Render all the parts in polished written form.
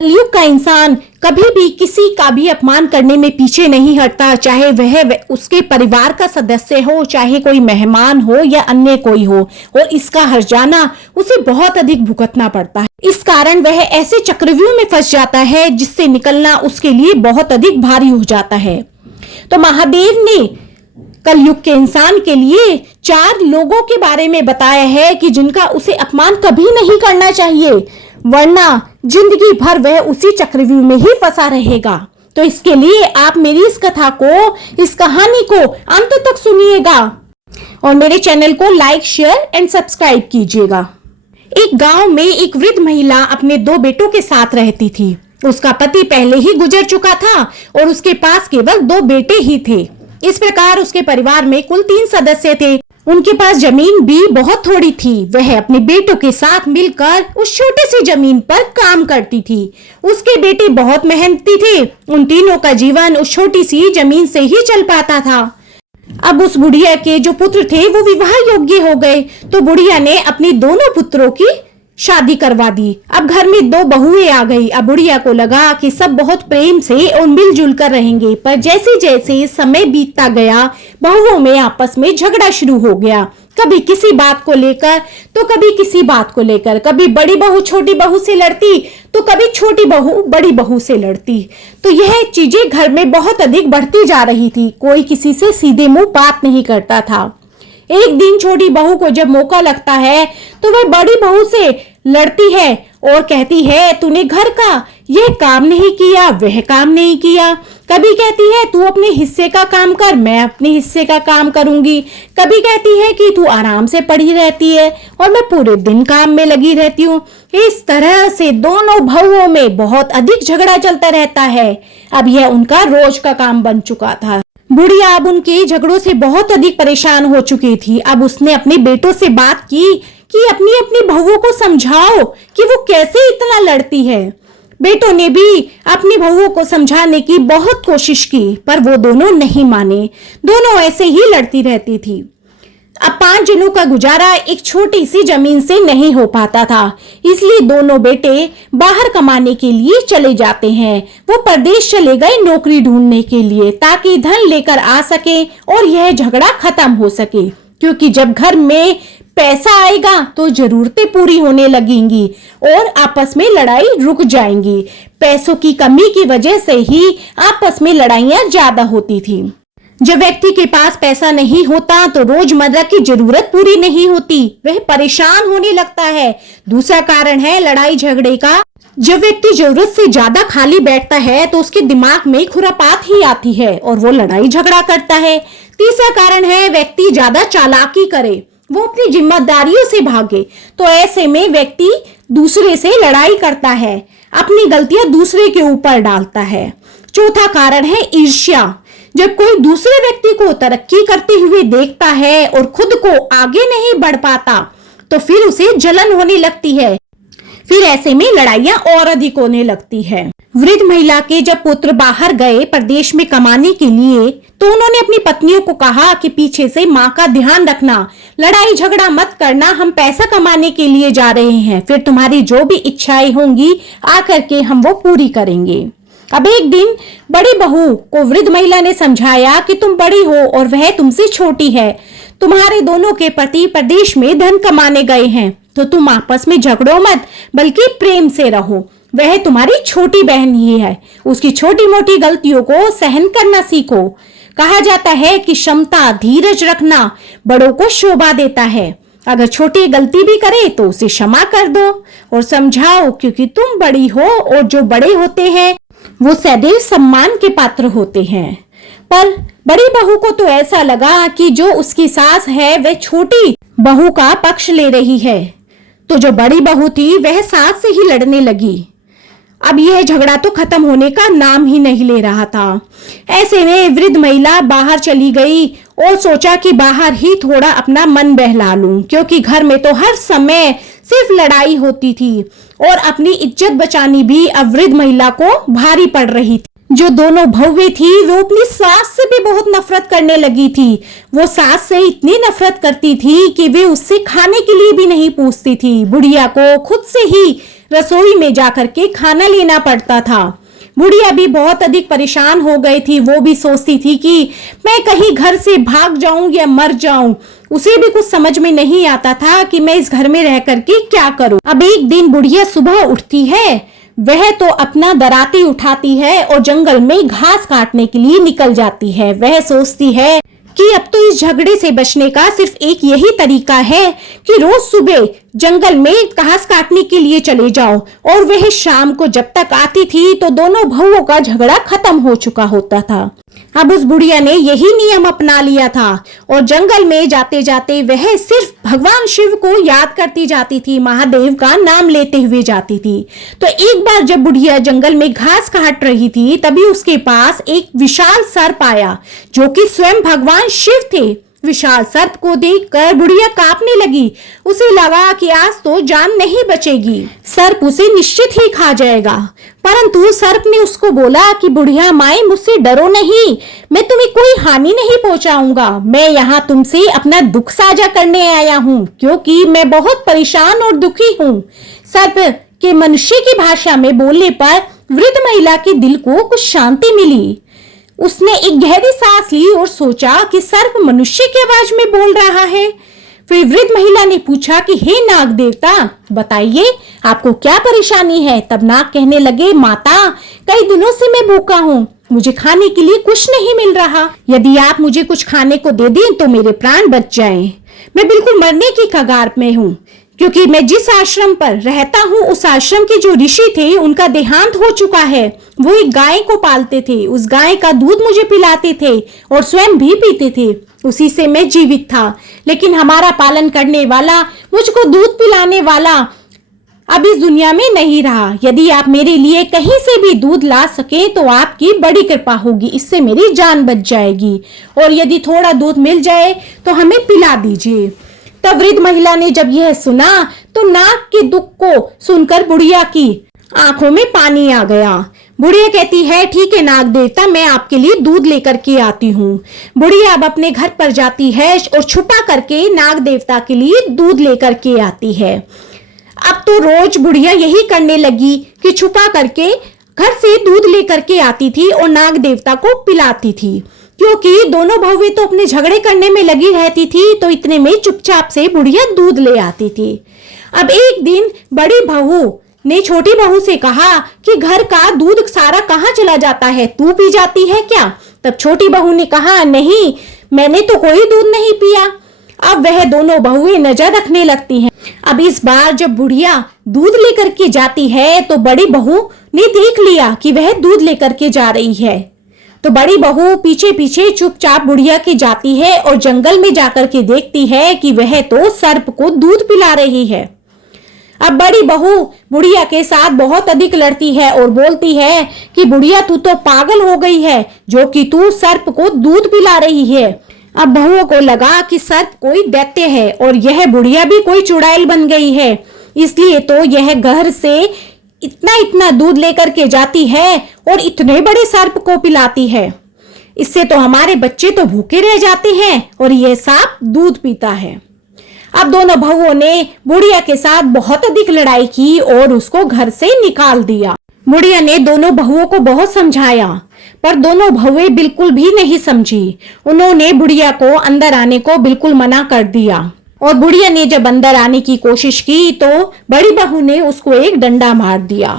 कलयुग का इंसान कभी भी किसी का भी अपमान करने में पीछे नहीं हटता, चाहे वह उसके परिवार का सदस्य हो, चाहे कोई मेहमान हो या अन्य कोई हो, और इसका हर्जाना उसे बहुत अधिक भुगतना पड़ता है। इस कारण वह ऐसे चक्रव्यूह में फंस जाता है जिससे निकलना उसके लिए बहुत अधिक भारी हो जाता है। तो महादेव ने कलयुग के इंसान के लिए 4 लोगों के बारे में बताया है कि जिनका उसे अपमान कभी नहीं करना चाहिए, वरना जिंदगी भर वह उसी चक्रव्यूह में ही फंसा रहेगा। तो इसके लिए आप मेरी इस कथा को, इस कहानी को अंत तक सुनिएगा और मेरे चैनल को लाइक, शेयर एंड सब्सक्राइब कीजिएगा। एक गांव में एक वृद्ध महिला अपने 2 बेटों के साथ रहती थी। उसका पति पहले ही गुजर चुका था और उसके पास केवल 2 बेटे ही थे। इस प्रकार उसके परिवार में कुल 3 सदस्य थे। उनके पास जमीन भी बहुत थोड़ी थी। वह अपने बेटों के साथ मिलकर उस छोटी सी जमीन पर काम करती थी। उसके बेटे बहुत मेहनती थे। उन तीनों का जीवन उस छोटी सी जमीन से ही चल पाता था। अब उस बुढ़िया के जो पुत्र थे वो विवाह योग्य हो गए, तो बुढ़िया ने अपनी दोनों पुत्रों की शादी करवा दी। अब घर में 2 बहुएं आ गई। अब बुढ़िया को लगा कि सब बहुत प्रेम से और मिलजुल कर रहेंगे, पर जैसे जैसे समय बीतता गया बहुओं में आपस में झगड़ा शुरू हो गया। कभी किसी बात को लेकर तो कभी किसी बात को लेकर। कभी बड़ी बहू छोटी बहू से लड़ती तो कभी छोटी बहू बड़ी बहू से लड़ती। तो यह चीजें घर में बहुत अधिक बढ़ती जा रही थी। कोई किसी से सीधे मुंह बात नहीं करता था। एक दिन छोटी बहू को जब मौका लगता है तो वह बड़ी बहू से लड़ती है और कहती है, तूने घर का यह काम नहीं किया, वह काम नहीं किया। कभी कहती है, तू अपने हिस्से का काम कर, मैं अपने हिस्से का काम करूंगी। कभी कहती है कि तू आराम से पड़ी रहती है और मैं पूरे दिन काम में लगी रहती हूँ। इस तरह से दोनों बहुओं में बहुत अधिक झगड़ा चलता रहता है। अब यह उनका रोज का काम बन चुका था। बुढ़िया अब उनके झगड़ों से बहुत अधिक परेशान हो चुकी थी। अब उसने अपने बेटों से बात की कि अपनी अपनी बहुओं को समझाओ कि वो कैसे इतना लड़ती है। बेटों ने भी अपनी बहुओं को समझाने की बहुत कोशिश की, पर वो दोनों नहीं माने। दोनों ऐसे ही लड़ती रहती थी। अब 5 जनों का गुजारा एक छोटी सी जमीन से नहीं हो पाता था, इसलिए दोनों बेटे बाहर कमाने के लिए चले जाते हैं। वो परदेश चले गए नौकरी ढूंढने के लिए, ताकि धन लेकर आ सके और यह झगड़ा खत्म हो सके। क्योंकि जब घर में पैसा आएगा तो जरूरतें पूरी होने लगेंगी और आपस में लड़ाई रुक जाएंगी। पैसों की कमी की वजह से ही आपस में लड़ाइयां ज्यादा होती थी। जब व्यक्ति के पास पैसा नहीं होता तो रोजमर्रा की जरूरत पूरी नहीं होती, वह परेशान होने लगता है। दूसरा कारण है लड़ाई झगड़े का। जब व्यक्ति जरूरत से ज्यादा खाली बैठता है तो उसके दिमाग में खुरापात ही आती है और वो लड़ाई झगड़ा करता है। तीसरा कारण है व्यक्ति ज्यादा चालाकी करे, वो अपनी जिम्मेदारियों से भागे, तो ऐसे में व्यक्ति दूसरे से लड़ाई करता है, अपनी गलतियां दूसरे के ऊपर डालता है। चौथा कारण है ईर्ष्या। जब कोई दूसरे व्यक्ति को तरक्की करते हुए देखता है और खुद को आगे नहीं बढ़ पाता तो फिर उसे जलन होने लगती है। फिर ऐसे में लड़ाइयां और अधिक होने लगती है। वृद्ध महिला के जब पुत्र बाहर गए प्रदेश में कमाने के लिए, तो उन्होंने अपनी पत्नियों को कहा कि पीछे से माँ का ध्यान रखना, लड़ाई झगड़ा मत करना, हम पैसा कमाने के लिए जा रहे हैं, फिर तुम्हारी जो भी इच्छाएं होंगी आकर के हम वो पूरी करेंगे। अब एक दिन बड़ी बहू को वृद्ध महिला ने समझाया कि तुम बड़ी हो और वह तुमसे छोटी है, तुम्हारे दोनों के पति प्रदेश में धन कमाने गए हैं, तो तुम आपस में झगड़ो मत, बल्कि प्रेम से रहो। वह तुम्हारी छोटी बहन ही है, उसकी छोटी मोटी गलतियों को सहन करना सीखो। कहा जाता है कि क्षमता, धीरज रखना बड़ों को शोभा देता है। अगर छोटी गलती भी करे तो उसे क्षमा कर दो और समझाओ, क्योंकि तुम बड़ी हो और जो बड़े होते हैं वो सदैव सम्मान के पात्र होते हैं। पर बड़ी बहू को तो ऐसा लगा कि जो उसकी सास है वह छोटी बहू का पक्ष ले रही है, तो जो बड़ी बहू थी वह सास से ही लड़ने लगी। अब यह झगड़ा तो खत्म होने का नाम ही नहीं ले रहा था। ऐसे में वृद्ध महिला बाहर चली गई और सोचा कि बाहर ही थोड़ा अपना मन बहला लूं, क्योंकि घर में तो हर समय सिर्फ लड़ाई होती थी और अपनी इज्जत बचानी भी अब वृद्ध महिला को भारी पड़ रही थी। जो दोनों बहुएं थी वो अपनी सास से भी बहुत नफरत करने लगी थी। वो सास से इतनी नफरत करती थी कि वे उससे खाने के लिए भी नहीं पूछती थी। बुढ़िया को खुद से ही रसोई में जाकर के खाना लेना पड़ता था। बुढ़िया भी बहुत अधिक परेशान हो गई थी। वो भी सोचती थी कि मैं कहीं घर से भाग जाऊं या मर जाऊं। उसे भी कुछ समझ में नहीं आता था कि मैं इस घर में रह करके क्या करूं। अब एक दिन बुढ़िया सुबह उठती है, वह तो अपना दराती उठाती है और जंगल में घास काटने के लिए निकल जाती है। वह सोचती है कि अब तो इस झगड़े से बचने का सिर्फ एक यही तरीका है कि रोज सुबह जंगल में घास काटने के लिए चले जाओ। और वह शाम को जब तक आती थी तो दोनों बहुओं का झगड़ा खत्म हो चुका होता था। अब उस बुढ़िया ने यही नियम अपना लिया था और जंगल में जाते जाते वह सिर्फ भगवान शिव को याद करती जाती थी, महादेव का नाम लेते हुए जाती थी। तो एक बार जब बुढ़िया जंगल में घास काट रही थी, तभी उसके पास एक विशाल सर्प आया जो कि स्वयं भगवान शिव थे। विशाल सर्प को देखकर बुढ़िया कांपने लगी। उसे लगा कि आज तो जान नहीं बचेगी, सर्प उसे निश्चित ही खा जाएगा। परंतु सर्प ने उसको बोला कि बुढ़िया माई, मुझसे डरो नहीं, मैं तुम्हें कोई हानि नहीं पहुंचाऊंगा। मैं यहाँ तुमसे अपना दुख साझा करने आया हूँ, क्योंकि मैं बहुत परेशान और दुखी हूँ। सर्प के मनुष्य की भाषा में बोलने पर वृद्ध महिला के दिल को कुछ शांति मिली। उसने एक गहरी सांस ली और सोचा कि सर्प मनुष्य की आवाज में बोल रहा है। फिर वृद्ध महिला ने पूछा कि हे नाग देवता, बताइए आपको क्या परेशानी है। तब नाग कहने लगे, माता, कई दिनों से मैं भूखा हूँ, मुझे खाने के लिए कुछ नहीं मिल रहा। यदि आप मुझे कुछ खाने को दे दें तो मेरे प्राण बच जाएं। मैं बिल्कुल मरने की कगार में हूँ, क्योंकि मैं जिस आश्रम पर रहता हूँ उस आश्रम के जो ऋषि थे उनका देहांत हो चुका है। वो एक गाय को पालते थे, उस गाय का दूध मुझे पिलाते थे और स्वयं भी पीते थे, उसी से मैं जीवित था। लेकिन हमारा पालन करने वाला, मुझको दूध पिलाने वाला अब इस दुनिया में नहीं रहा। यदि आप मेरे लिए कहीं से भी दूध ला सके तो आपकी बड़ी कृपा होगी, इससे मेरी जान बच जाएगी। और यदि थोड़ा दूध मिल जाए तो हमें पिला दीजिए। तब वृद्ध महिला ने जब यह सुना तो नाग के दुख को सुनकर बुढ़िया की आंखों में पानी आ गया। बुढ़िया कहती है, ठीक है नाग देवता, मैं आपके लिए दूध लेकर के आती हूँ। बुढ़िया अब अपने घर पर जाती है और छुपा करके नाग देवता के लिए दूध लेकर के आती है। अब तो रोज बुढ़िया यही करने लगी कि छुपा करके घर से दूध लेकर के आती थी और नाग देवता को पिलाती थी, क्योंकि दोनों बहुएं तो अपने झगड़े करने में लगी रहती थी। तो इतने में चुपचाप से बुढ़िया दूध ले आती थी। अब एक दिन बड़ी बहू ने छोटी बहू से कहा कि घर का दूध सारा कहाँ चला जाता है, तू पी जाती है क्या? तब छोटी बहू ने कहा, नहीं, मैंने तो कोई दूध नहीं पिया। अब वह दोनों बहुएं नजर रखने लगती हैं। अब इस बार जब बुढ़िया दूध लेकर के जाती है तो बड़ी बहू ने देख लिया कि वह दूध लेकर के जा रही है। तो बड़ी बहू पीछे पीछे चुपचाप बुढ़िया के जाती है और जंगल में जाकर के देखती है कि वह तो सर्प को दूध पिला रही है। अब बड़ी बहू बुढ़िया के साथ बहुत अधिक लड़ती है और बोलती है कि बुढ़िया, तू तो पागल हो गई है, जो कि तू सर्प को दूध पिला रही है। अब बहुओं को लगा कि सर्प कोई दैत्य है और यह बुढ़िया भी कोई चुड़ैल बन गई है, इसलिए तो यह घर से इतना इतना दूध लेकर के जाती है और इतने बड़े सर्प को पिलाती है। इससे तो हमारे बच्चे तो भूखे रह जाते हैं और यह सांप दूध पीता है। अब दोनों बहुओं ने बुढ़िया के साथ बहुत अधिक लड़ाई की और उसको घर से निकाल दिया। बुढ़िया ने दोनों बहुओं को बहुत समझाया, पर दोनों बहुएं बिल्कुल भी नहीं समझी। उन्होंने बुढ़िया को अंदर आने को बिल्कुल मना कर दिया और बुढ़िया ने जब अंदर आने की कोशिश की तो बड़ी बहू ने उसको एक डंडा मार दिया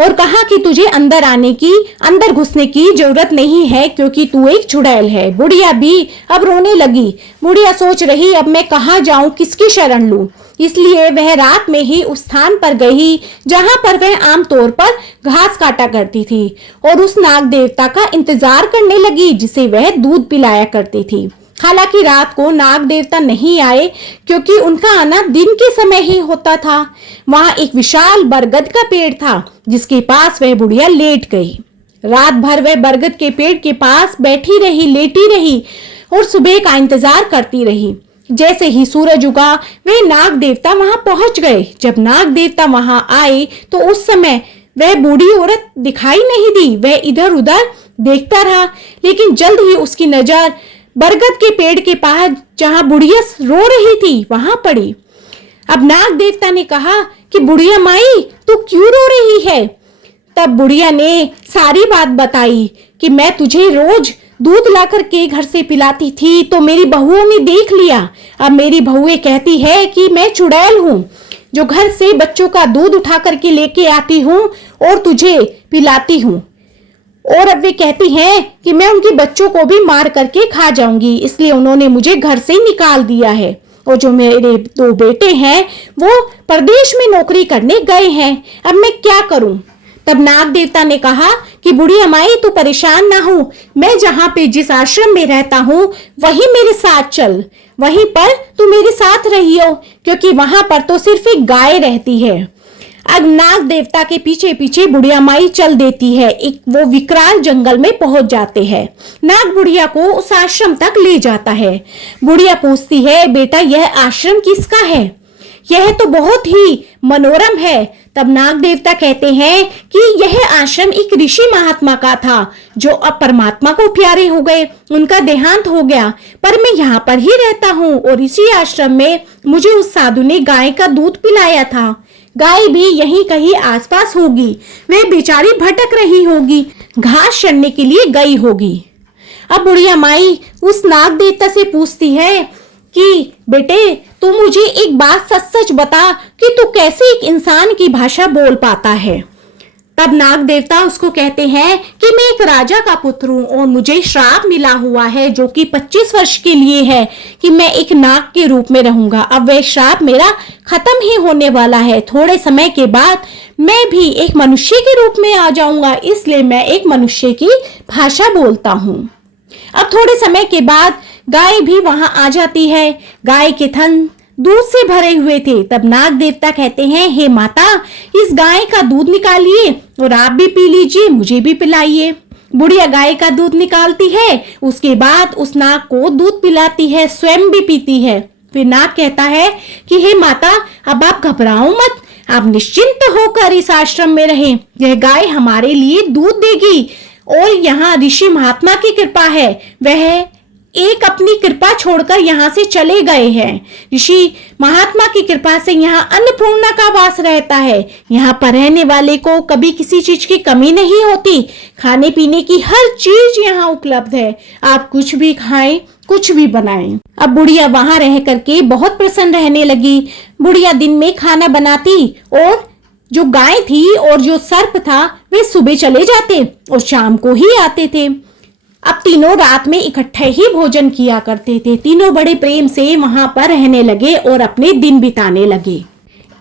और कहा कि तुझे अंदर घुसने की जरूरत नहीं है, क्योंकि तू एक चुड़ैल है। बुढ़िया भी अब रोने लगी। बुढ़िया सोच रही, अब मैं कहाँ जाऊं, किसकी शरण लूं। इसलिए वह रात में ही उस स्थान पर गई जहां पर वह आमतौर पर घास काटा करती थी और उस नाग देवता का इंतजार करने लगी जिसे वह दूध पिलाया करती थी। हालांकि रात को नाग देवता नहीं आए, क्योंकि उनका आना दिन के समय ही होता था। वहां एक विशाल बरगद का पेड़ था जिसके पास वह बुढ़िया लेट गई। रात भर वह बरगद के पेड़ के पास बैठी रही, लेटी रही और सुबह का इंतजार करती रही। जैसे ही सूरज उगा वह नाग देवता वहां पहुंच गए। जब नाग देवता वहां आए तो उस समय वह बूढ़ी औरत दिखाई नहीं दी। वह इधर उधर देखता रहा, लेकिन जल्द ही उसकी नजर बरगद के पेड़ के पास जहां बुढ़िया रो रही थी वहां पड़ी। अब नाग देवता ने कहा कि कि बुढ़िया माई तू क्यों रो रही है। तब बुढ़िया ने सारी बात बताई कि मैं तुझे रोज दूध ला करके घर से पिलाती थी तो मेरी बहुओं ने देख लिया। अब मेरी बहुएं कहती है कि मैं चुड़ैल हूँ जो घर से बच्चों का दूध उठा करके लेके आती हूँ और तुझे पिलाती हूँ। और अब वे कहती हैं कि मैं उनके बच्चों को भी मार करके खा जाऊंगी, इसलिए उन्होंने मुझे घर से निकाल दिया है। और जो मेरे 2 बेटे हैं वो परदेश में नौकरी करने गए हैं। अब मैं क्या करूं। तब नाग देवता ने कहा कि बुढ़िया माई तू परेशान ना हो, मैं जहां पे जिस आश्रम में रहता हूँ वहीं मेरे साथ चल, वहीं पर तू मेरे साथ रहियो, क्योंकि वहां पर तो सिर्फ एक गाय रहती है। अब नाग देवता के पीछे पीछे बुढ़िया माई चल देती है। एक वो विकराल जंगल में पहुंच जाते हैं। नाग बुढ़िया को उस आश्रम तक ले जाता है। बुढ़िया पूछती है बेटा यह आश्रम किसका है, यह तो बहुत ही मनोरम है। तब नाग देवता कहते हैं कि यह आश्रम एक ऋषि महात्मा का था जो अब परमात्मा को प्यारे हो गए, उनका देहांत हो गया, पर मैं यहाँ पर ही रहता हूँ और इसी आश्रम में मुझे उस साधु ने गाय का दूध पिलाया था। गाय भी यहीं कहीं आसपास होगी, वे बेचारी भटक रही होगी, घास चरने के लिए गई होगी। अब बुढ़िया माई उस नाग देवता से पूछती है कि बेटे तू मुझे एक बात सच सच बता कि तू कैसे एक इंसान की भाषा बोल पाता है। तब नाग देवता उसको कहते हैं कि मैं एक राजा का पुत्र हूँ और मुझे श्राप मिला हुआ है जो कि 25 वर्ष के लिए है कि मैं एक नाग के रूप में रहूंगा। अब वह श्राप मेरा खत्म ही होने वाला है, थोड़े समय के बाद मैं भी एक मनुष्य के रूप में आ जाऊंगा, इसलिए मैं एक मनुष्य की भाषा बोलता हूँ। अब थोड़े समय के बाद गाय भी वहां आ जाती है। गाय के थन दूध से भरे हुए थे। तब नाग देवता कहते हैं हे माता इस गाय का दूध निकालिए और आप भी पी लीजिए, मुझे भी पिलाइए। बुढ़िया गाय का दूध निकालती है, उसके बाद उस नाग को दूध पिलाती है, स्वयं भी पीती है। फिर नाग कहता है कि हे माता अब आप घबराओ मत, आप निश्चिंत होकर इस आश्रम में रहें, यह गाय हमारे लिए दूध देगी और यहाँ ऋषि महात्मा की कृपा है, वह एक अपनी कृपा छोड़कर यहाँ से चले गए हैं। ऋषि महात्मा की कृपा से यहाँ अन्नपूर्णा का वास रहता है। यहाँ पर रहने वाले को कभी किसी चीज की कमी नहीं होती, खाने पीने की हर चीज यहाँ उपलब्ध है, आप कुछ भी खाएं कुछ भी बनाएं। अब बुढ़िया वहां रह करके बहुत प्रसन्न रहने लगी। बुढ़िया दिन में खाना बनाती और जो गाय थी और जो सर्प था वे सुबह चले जाते और शाम को ही आते थे। अब तीनों रात में इकट्ठे ही भोजन किया करते थे। तीनों बड़े प्रेम से वहां पर रहने लगे और अपने दिन बिताने लगे।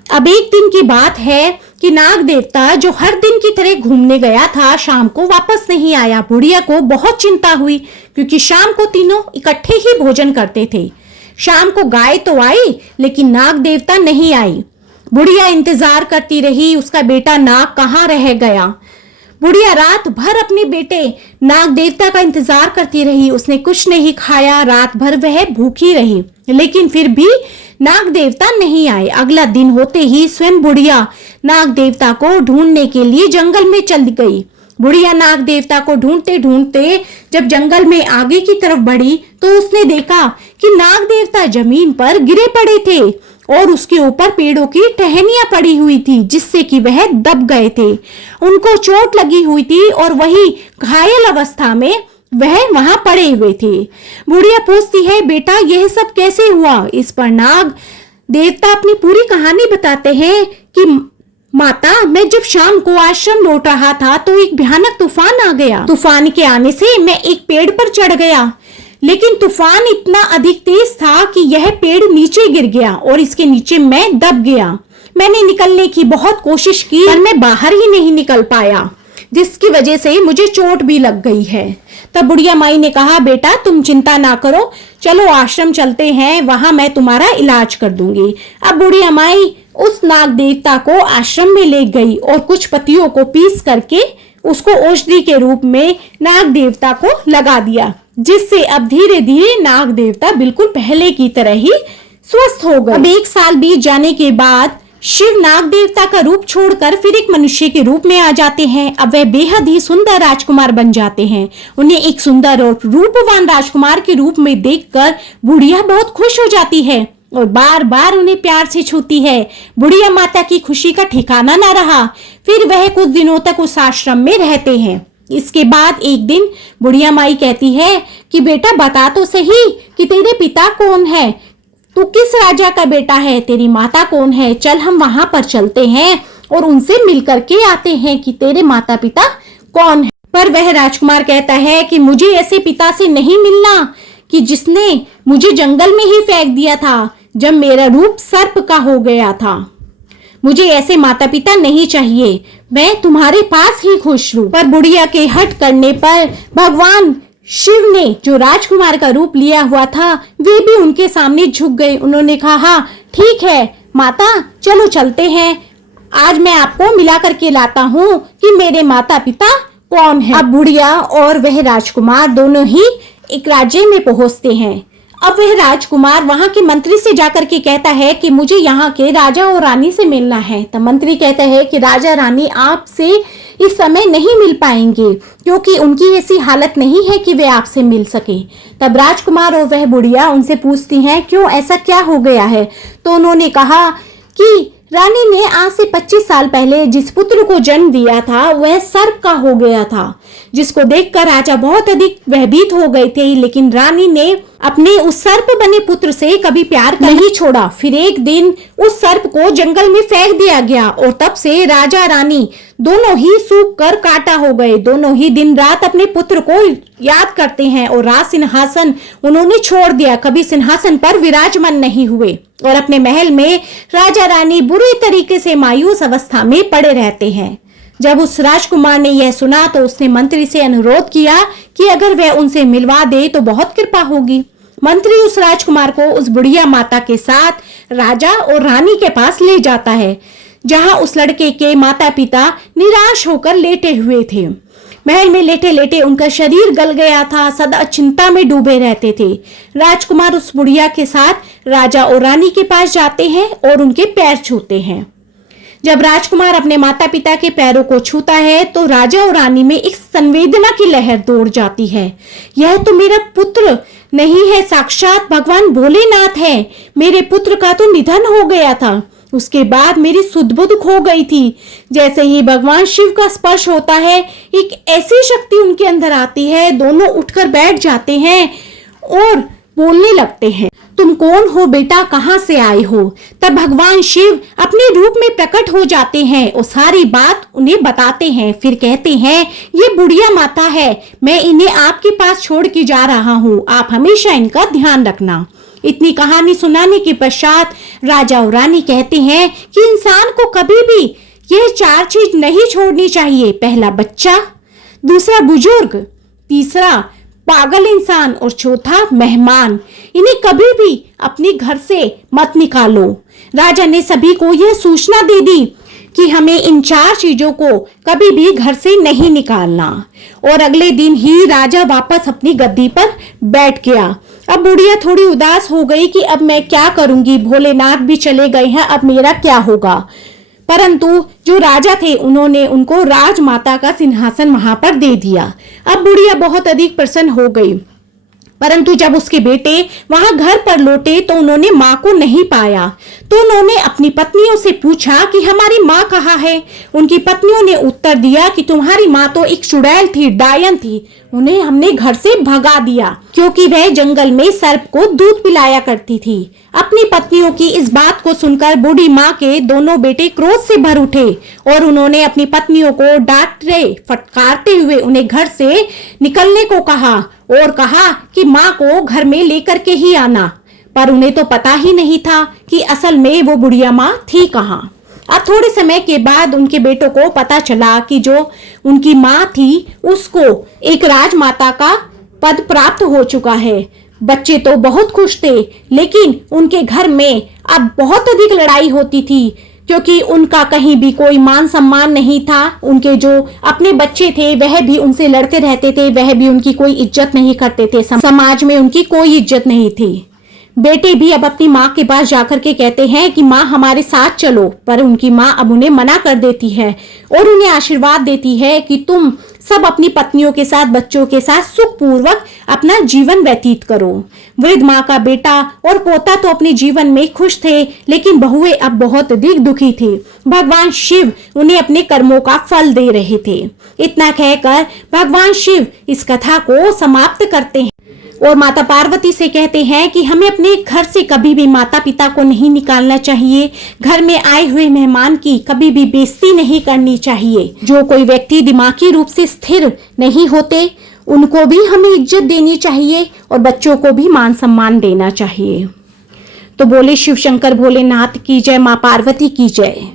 अब एक दिन की बात है कि नाग देवता जो हर दिन की तरह घूमने गया था शाम को वापस नहीं आया। बुढ़िया को बहुत चिंता हुई क्योंकि शाम को तीनों इकट्ठे ही भोजन करते थे। शाम को गाय तो आई लेकिन नाग देवता नहीं आई। बुढ़िया इंतजार करती रही, उसका बेटा नाग कहाँ रह गया। बुढ़िया रात भर अपने बेटे नाग देवता का इंतजार करती रही। उसने कुछ नहीं खाया, रात भर वह भूखी रही, लेकिन फिर भी नाग देवता नहीं आए। अगला दिन होते ही स्वयं बुढ़िया नाग देवता को ढूंढने के लिए जंगल में चल गई। बुढ़िया नाग देवता को ढूंढते ढूंढते जब जंगल में आगे की तरफ बढ़ी तो उसने देखा कि नाग देवता जमीन पर गिरे पड़े थे और उसके ऊपर पेड़ों की टहनियां पड़ी हुई थी जिससे कि वह दब गए थे। उनको चोट लगी हुई थी और वही घायल अवस्था में वह वहां पड़े हुए थे। बुढ़िया पूछती है बेटा यह सब कैसे हुआ। इस पर नाग देवता अपनी पूरी कहानी बताते हैं कि माता मैं जब शाम को आश्रम लौट रहा था तो एक भयानक तूफान आ गया। तूफान के आने से मैं एक पेड़ पर चढ़ गया, लेकिन तूफान इतना अधिक तेज था कि यह पेड़ नीचे गिर गया और इसके नीचे मैं दब गया। मैंने निकलने की बहुत कोशिश की पर मैं बाहर ही नहीं निकल पाया, जिसकी वजह से मुझे चोट भी लग गई है। तब बुढ़िया माई ने कहा बेटा तुम चिंता ना करो, चलो आश्रम चलते हैं, वहां मैं तुम्हारा इलाज कर दूंगी। अब बुढ़िया माई उस नाग देवता को आश्रम में ले गई और कुछ पत्तियों को पीस करके उसको औषधि के रूप में नाग देवता को लगा दिया, जिससे अब धीरे धीरे नाग देवता बिल्कुल पहले की तरह ही स्वस्थ हो गए। अब 1 साल बीत जाने के बाद शिव नाग देवता का रूप छोड़कर फिर एक मनुष्य के रूप में आ जाते हैं। अब वह बेहद ही सुंदर राजकुमार बन जाते हैं। उन्हें एक सुंदर और रूपवान राजकुमार के रूप में देखकर बुढ़िया बहुत खुश हो जाती है और बार बार उन्हें प्यार से छूती है। बुढ़िया माता की खुशी का ठिकाना ना रहा। फिर वह कुछ दिनों तक उस आश्रम में रहते हैं। इसके बाद एक दिन बुढ़िया माई कहती है कि बेटा बता तो सही कि तेरे पिता कौन है, तू किस राजा का बेटा है, तेरी माता कौन है, चल हम वहां पर चलते हैं और उनसे मिल करके आते हैं कि तेरे माता पिता कौन है। पर वह राजकुमार कहता है कि मुझे ऐसे पिता से नहीं मिलना कि जिसने मुझे जंगल में ही फेंक दिया था जब मेरा रूप सर्प का हो गया था। मुझे ऐसे माता पिता नहीं चाहिए, मैं तुम्हारे पास ही खुश हूँ। पर बुढ़िया के हट करने पर भगवान शिव ने जो राजकुमार का रूप लिया हुआ था वे भी उनके सामने झुक गए। उन्होंने कहा ठीक है माता, चलो चलते हैं, आज मैं आपको मिला करके लाता हूँ कि मेरे माता पिता कौन है। अब बुढ़िया और वह राजकुमार दोनों ही एक राज्य में पहुंचते हैं। अब वह राजकुमार वहां के मंत्री से जाकर के कहता है कि मुझे यहाँ के राजा और रानी से मिलना है। तब मंत्री कहता है कि राजा रानी आपसे इस समय नहीं मिल पाएंगे क्योंकि उनकी ऐसी हालत नहीं है कि वे आपसे मिल सके। तब राजकुमार और वह बुढ़िया उनसे पूछती हैं क्यों, ऐसा क्या हो गया है। तो उन्होंने कहा कि रानी ने आज से 25 साल पहले जिस पुत्र को जन्म दिया था वह सर्प का हो गया था, जिसको देखकर राजा बहुत अधिक भयभीत हो गए थे। लेकिन रानी ने अपने उस सर्प बने पुत्र से कभी प्यार नहीं छोड़ा। फिर एक दिन उस सर्प को जंगल में फेंक दिया गया और तब से राजा रानी दोनों ही सूख कर काटा हो गए। दोनों ही दिन रात अपने पुत्र को याद करते हैं और राज सिंहासन उन्होंने छोड़ दिया, कभी सिंहासन पर विराजमान नहीं हुए और अपने महल में राजा रानी बुरी तरीके से मायूस अवस्था में पड़े रहते हैं। जब उस राजकुमार ने यह सुना तो उसने मंत्री से अनुरोध किया कि अगर वह उनसे मिलवा दे तो बहुत कृपा होगी। मंत्री उस राजकुमार को उस बुढ़िया माता के साथ राजा और रानी के पास ले जाता है, जहां उस लड़के के माता पिता निराश होकर लेटे हुए थे। महल में लेटे लेटे उनका शरीर गल गया था, सदा चिंता में डूबे रहते थे। राजकुमार उस बुढ़िया के साथ राजा और रानी के पास जाते हैं और उनके पैर छूते हैं। जब राजकुमार अपने माता पिता के पैरों को छूता है तो राजा और रानी में एक संवेदना की लहर दौड़ जाती है। यह तो मेरा पुत्र नहीं है, साक्षात भगवान भोलेनाथ है। मेरे पुत्र का तो निधन हो गया था, उसके बाद मेरी सुध-बुध खो गई थी। जैसे ही भगवान शिव का स्पर्श होता है एक ऐसी शक्ति उनके अंदर आती है, दोनों उठकर बैठ जाते हैं और बोलने लगते हैं, तुम कौन हो बेटा, कहां से आए हो। तब भगवान शिव अपने रूप में प्रकट हो जाते हैं और सारी बात उन्हें बताते हैं। फिर कहते हैं ये बुढ़िया माता है, मैं इन्हें आपके पास छोड़ के जा रहा हूँ, आप हमेशा इनका ध्यान रखना। इतनी कहानी सुनाने के पश्चात राजा और रानी कहते हैं कि इंसान को कभी भी यह 4 चीज नहीं छोड़नी चाहिए, पहला बच्चा, दूसरा बुजुर्ग, तीसरा पागल इंसान और चौथा मेहमान। इन्हें कभी भी अपने घर से मत निकालो। राजा ने सभी को यह सूचना दे दी कि हमें इन 4 चीजों को कभी भी घर से नहीं निकालना। और अगले दिन ही राजा वापस अपनी गद्दी पर बैठ गया। अब बुढ़िया थोड़ी उदास हो गई कि अब मैं क्या करूंगी, भोलेनाथ भी चले गए हैं, अब मेरा क्या होगा। परंतु जो राजा थे उन्होंने उनको राजमाता का सिंहासन वहां पर दे दिया। अब बुढ़िया बहुत अधिक प्रसन्न हो गई। परंतु जब उसके बेटे वहां घर पर लौटे तो उन्होंने माँ को नहीं पाया। तो उन्होंने अपनी पत्नियों से पूछा कि हमारी माँ कहाँ है। उनकी पत्नियों ने उत्तर दिया कि तुम्हारी माँ तो एक चुड़ैल थी, डायन थी, उन्हें हमने घर से भगा दिया क्योंकि वह जंगल में सर्प को दूध पिलाया करती थी। अपनी पत्नियों की इस बात को सुनकर बूढ़ी माँ के दोनों बेटे क्रोध से भर उठे और उन्होंने अपनी पत्नियों को डांटते फटकारते हुए उन्हें घर से निकलने को कहा और कहा कि माँ को घर में लेकर के ही आना। पर उन्हें तो पता ही नहीं था कि असल में वो बुढ़िया माँ थी कहाँ। अब थोड़े समय के बाद उनके बेटों को पता चला कि जो उनकी माँ थी उसको एक राजमाता का पद प्राप्त हो चुका है। बच्चे तो बहुत खुश थे, लेकिन उनके घर में अब बहुत अधिक लड़ाई होती थी क्योंकि उनका कहीं भी कोई मान सम्मान नहीं था। उनके जो अपने बच्चे थे वह भी उनसे लड़ते रहते थे, वह भी उनकी कोई इज्जत नहीं करते थे, समाज में उनकी कोई इज्जत नहीं थी। बेटे भी अब अपनी माँ के पास जाकर के कहते हैं कि माँ हमारे साथ चलो, पर उनकी माँ अब उन्हें मना कर देती है और उन्हें आशीर्वाद देती है कि तुम सब अपनी पत्नियों के साथ, बच्चों के साथ सुखपूर्वक अपना जीवन व्यतीत करो। वृद्ध माँ का बेटा और पोता तो अपने जीवन में खुश थे, लेकिन बहुएं अब बहुत अधिक दुखी थी। भगवान शिव उन्हें अपने कर्मों का फल दे रहे थे। इतना कहकर भगवान शिव इस कथा को समाप्त करते हैं और माता पार्वती से कहते हैं कि हमें अपने घर से कभी भी माता पिता को नहीं निकालना चाहिए। घर में आए हुए मेहमान की कभी भी बेइज्जती नहीं करनी चाहिए। जो कोई व्यक्ति दिमागी रूप से स्थिर नहीं होते, उनको भी हमें इज्जत देनी चाहिए और बच्चों को भी मान सम्मान देना चाहिए। तो बोले शिव शंकर भोलेनाथ की जय, माँ पार्वती की जय।